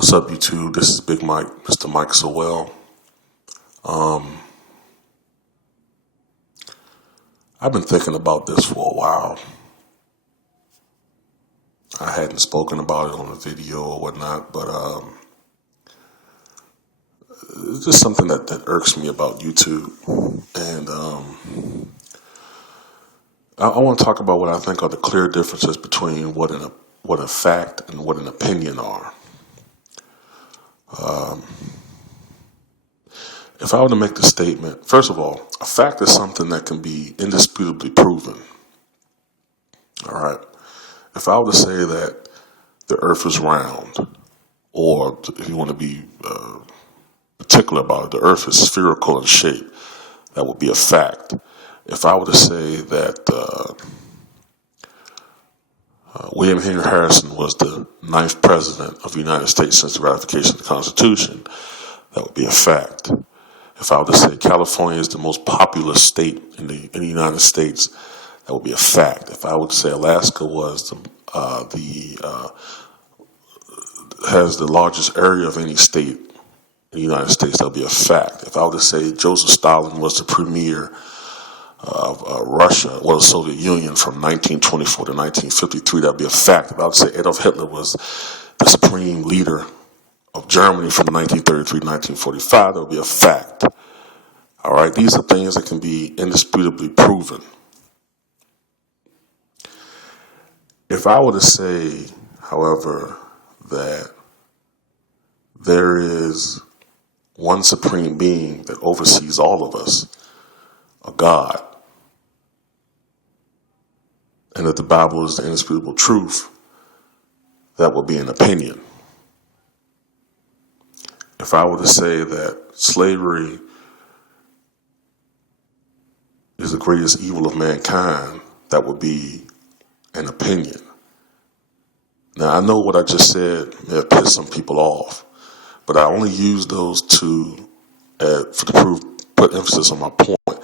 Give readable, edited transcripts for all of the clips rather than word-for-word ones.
What's up, YouTube? This is Big Mike, Mr. Mike Sowell. I've been thinking about this for a while. I hadn't spoken about it on a video or whatnot, but it's just something that irks me about YouTube. And I want to talk about what I think are the clear differences between what a fact and what an opinion are. If I were to make the statement, first of all, a fact is something that can be indisputably proven. All right. If I were to say that the earth is round, or if you want to be particular about it, the earth is spherical in shape, that would be a fact. If I were to say that William Henry Harrison was the 9th president of the United States since the ratification of the Constitution, that would be a fact. If I were to say California is the most populous state in the United States, that would be a fact. If I were to say Alaska was has the largest area of any state in the United States, that would be a fact. If I were to say Joseph Stalin was the premier of Russia or the Soviet Union from 1924 to 1953, that would be a fact. If I were to say Adolf Hitler was the supreme leader of Germany from 1933 to 1945, that would be a fact. All right, these are things that can be indisputably proven. If I were to say, however, that there is one supreme being that oversees all of us, a God, and that the Bible is the indisputable truth, that would be an opinion. If I were to say that slavery is the greatest evil of mankind, that would be an opinion. Now, I know what I just said may have pissed some people off, but I only use those to put emphasis on my point.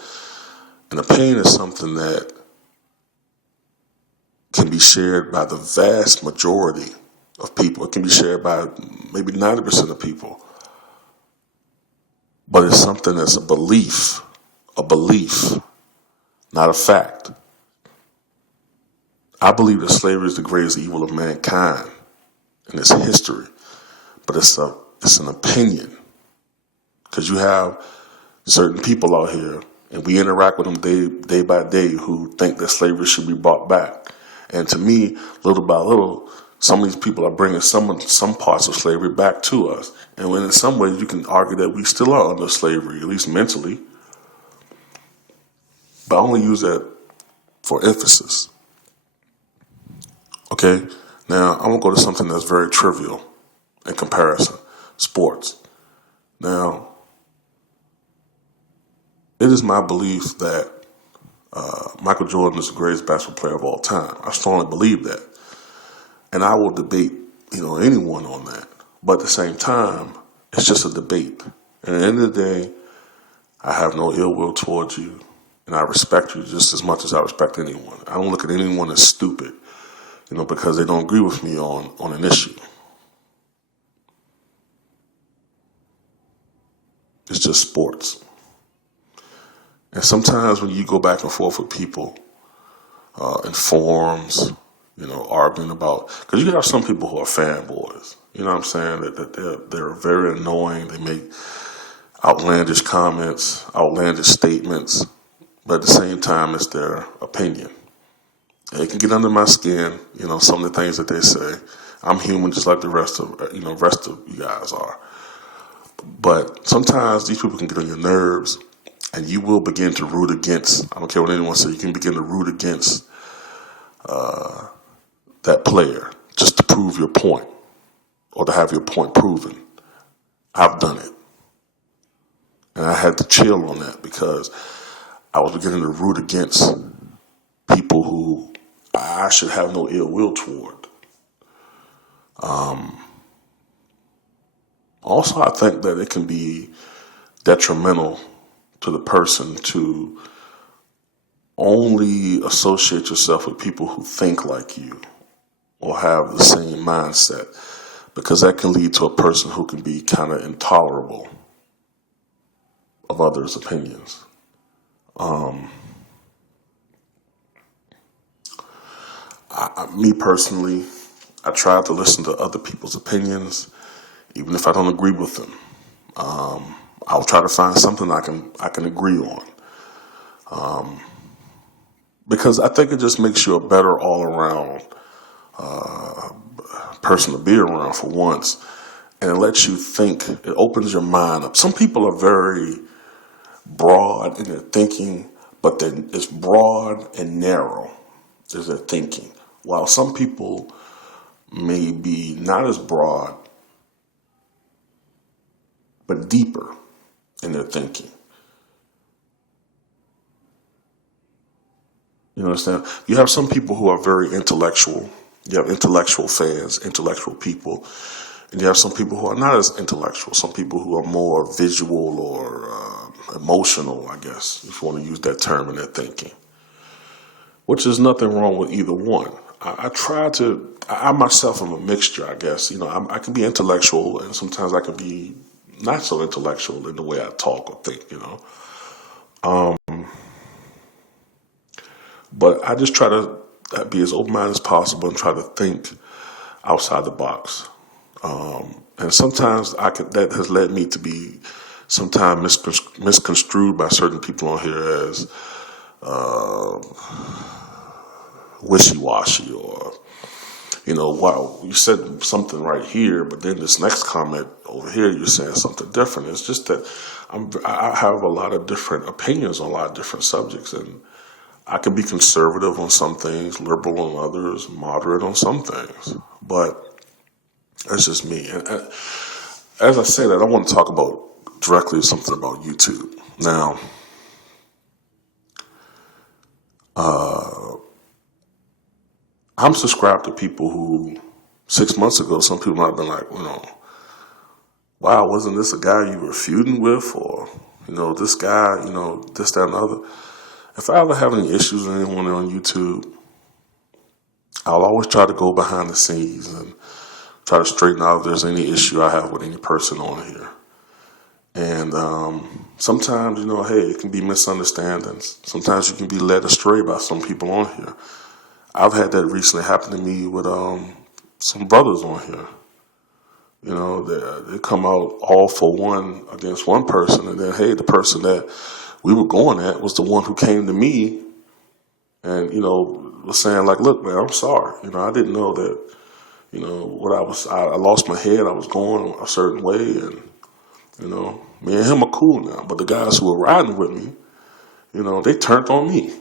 An opinion is something that can be shared by the vast majority of people. It can be shared by maybe 90% of people. But it's something that's a belief, not a fact. I believe that slavery is the greatest evil of mankind in its history, but it's an opinion, because you have certain people out here, and we interact with them day by day, who think that slavery should be brought back. And to me, little by little, some of these people are bringing some parts of slavery back to us. And when in some ways you can argue that we still are under slavery, at least mentally. But I only use that for emphasis. Okay? Now, I'm going to go to something that's very trivial in comparison. Sports. Now, it is my belief that Michael Jordan is the greatest basketball player of all time. I strongly believe that. And I will debate, anyone on that. But at the same time, it's just a debate. And at the end of the day, I have no ill will towards you, and I respect you just as much as I respect anyone. I don't look at anyone as stupid, because they don't agree with me on an issue. It's just sports. And sometimes when you go back and forth with people in forums, arguing about, because you have some people who are fanboys, you know what I'm saying, that they're very annoying. They make outlandish comments, outlandish statements, but at the same time, it's their opinion. And it can get under my skin, some of the things that they say. I'm human just like the rest of you guys are. But sometimes these people can get on your nerves, and you will begin to root against, I don't care what anyone says, you can begin to root against that player just to prove your point or to have your point proven. I've done it. And I had to chill on that because I was beginning to root against people who I should have no ill will toward. Also, I think that it can be detrimental to the person to only associate yourself with people who think like you or have the same mindset. because that can lead to a person who can be kind of intolerable of others' opinions. Me personally, I try to listen to other people's opinions, even if I don't agree with them. I'll try to find something I can agree on, because I think it just makes you a better all around person to be around for once, and it lets you think. It opens your mind up. Some people are very broad in their thinking, but then it's broad and narrow is their thinking. While some people may be not as broad, but deeper in their thinking. You understand? You have some people who are very intellectual. You have intellectual fans, intellectual people. And you have some people who are not as intellectual. Some people who are more visual or emotional, I guess, if you want to use that term in their thinking. Which is nothing wrong with either one. I myself am a mixture, I guess. I can be intellectual, and sometimes I can be not so intellectual in the way I talk or think. But I just try to be as open-minded as possible and try to think outside the box. And sometimes that has led me to be sometimes misconstrued by certain people on here as wishy-washy, or wow, you said something right here, but then this next comment over here you're saying something different. It's just that I have a lot of different opinions on a lot of different subjects, and I can be conservative on some things, liberal on others, moderate on some things, but that's just me. And as I say that, I want to talk about directly something about YouTube. Now, I'm subscribed to people who 6 months ago, some people might have been like, wow, wasn't this a guy you were feuding with? Or, this guy, this, that, and the other. If I ever have any issues with anyone on YouTube, I'll always try to go behind the scenes and try to straighten out if there's any issue I have with any person on here. And sometimes, hey, it can be misunderstandings. Sometimes you can be led astray by some people on here. I've had that recently happen to me with some brothers on here. They come out all for one against one person, and then, hey, the person that we were going at was the one who came to me and, was saying, like, look, man, I'm sorry. I didn't know that, I lost my head. I was going a certain way, and, me and him are cool now. But the guys who were riding with me, they turned on me.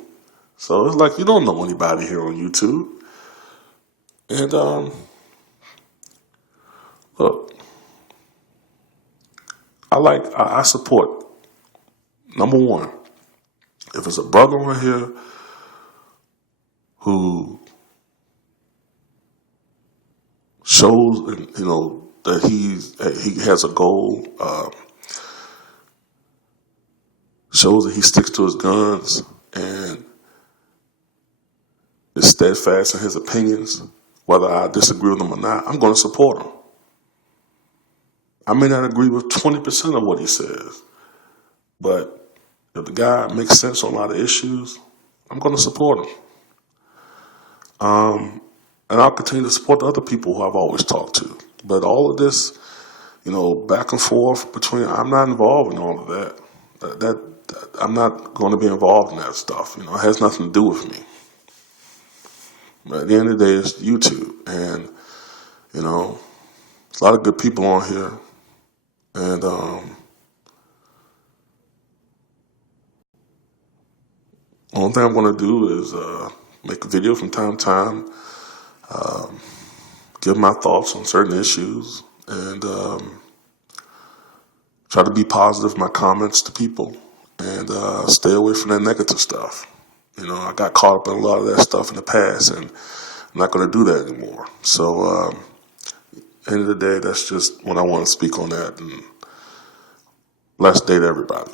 So it's like, you don't know anybody here on YouTube. And, look, I support, number one, if it's a brother on here who shows, that he has a goal, shows that he sticks to his guns and is steadfast in his opinions, whether I disagree with him or not, I'm going to support him. I may not agree with 20% of what he says, but if the guy makes sense on a lot of issues, I'm going to support him. And I'll continue to support the other people who I've always talked to. But all of this, back and forth I'm not involved in all of that. I'm not going to be involved in that stuff. It has nothing to do with me. But at the end of the day, it's YouTube. And, there's a lot of good people on here. And, only thing I'm going to do is make a video from time to time, give my thoughts on certain issues, and try to be positive in my comments to people, and stay away from that negative stuff. I got caught up in a lot of that stuff in the past, and I'm not going to do that anymore. So, end of the day, that's just when I want to speak on that. And blessed day to everybody.